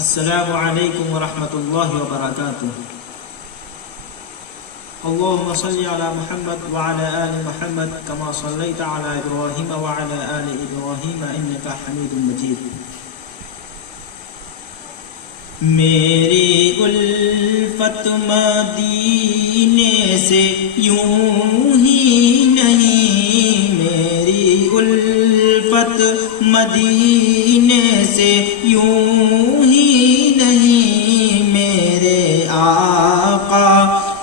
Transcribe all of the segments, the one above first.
السلام علیکم ورحمۃ اللہ وبرکاتہ۔ اللهم صل على محمد وعلى آل محمد كما صليت على إبراهيم وعلى آل إبراهيم إنك حميد مجيد۔ میری الفت مدینے سے یوں ہی نہیں، میری الفت مدینے سے یوں ہی نہیں، میرے آقا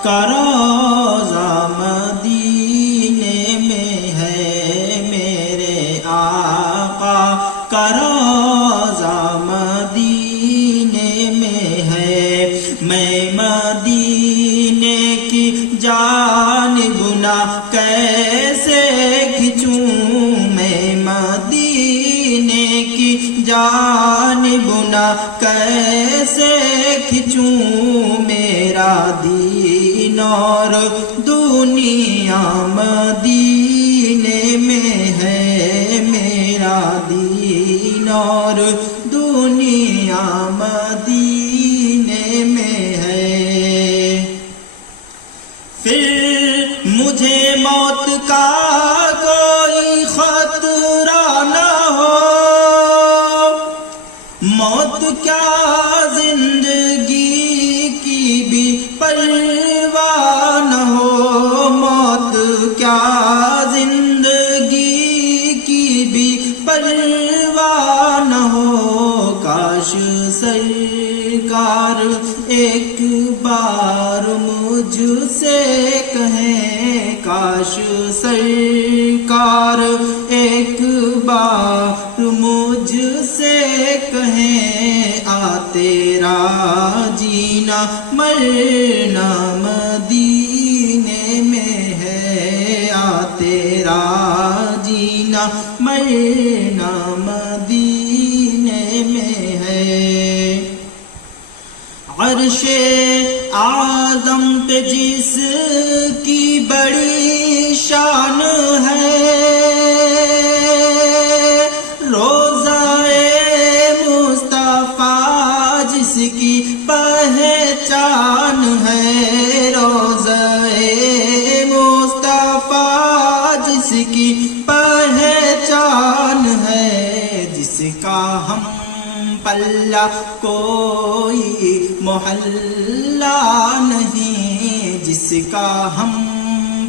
کا روضہ مدینے میں ہے، میرے آقا کا روضہ مدینے میں ہے۔ میں مدینے کی جانب نہ کیسے کھنچوں، میں مدینے کی جانب نہ کیسے کھنچوں، میرا دین اور دنیا مدینے میں ہے، میرا دین اور دنیا مدینے میں ہے۔ پھر مجھے موت کا کوئی خطرہ نہ ہو، موت کیا زندگی کی بھی پرواہ نہ ہو، موت کیا زندگی کی بھی پرواہ نہ ہو۔ کاش سرکار ایک بار مجھ سے کہیں، کاش سرکار ایک بار مجھ سے کہیں، آ تیرا جینا مرنا مدینے میں ہے، آ تیرا جینا مرنا مدینے میں ہے۔ عرش اعظم پہ جس کی بڑی شان ہے، روضہ مصطفیٰ جس کی پہچان ہے، روضہ مصطفیٰ جس کی پہچان ہے، جس کا ہم پلہ کوئی محلہ نہیں، جس کا ہم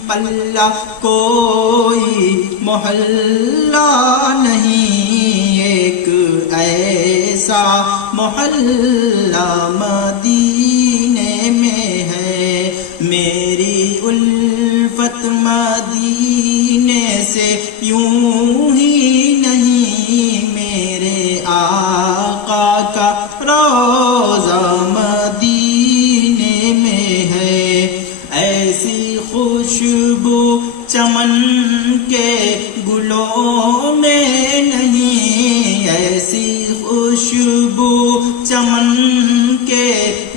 پلہ کوئی محلہ نہیں، ایک ایسا محلہ مدینے میں ہے۔ میری الفت مدینے سے یوں ہی نہیں، میرے آقا کا روضہ مدینے میں ہے۔ ایسی خوشبو چمن کے گلوں میں نہیں، ایسی خوشبو چمن کے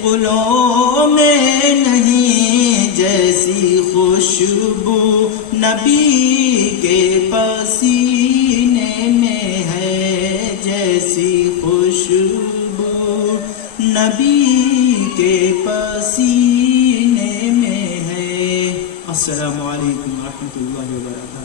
گلوں میں نہیں، جیسی خوشبو نبی کے پسینے میں ہے، جیسی خوشبو نبی کے پسینے میں ہے۔ السلام علیکم ورحمۃ اللہ وبرکاتہ۔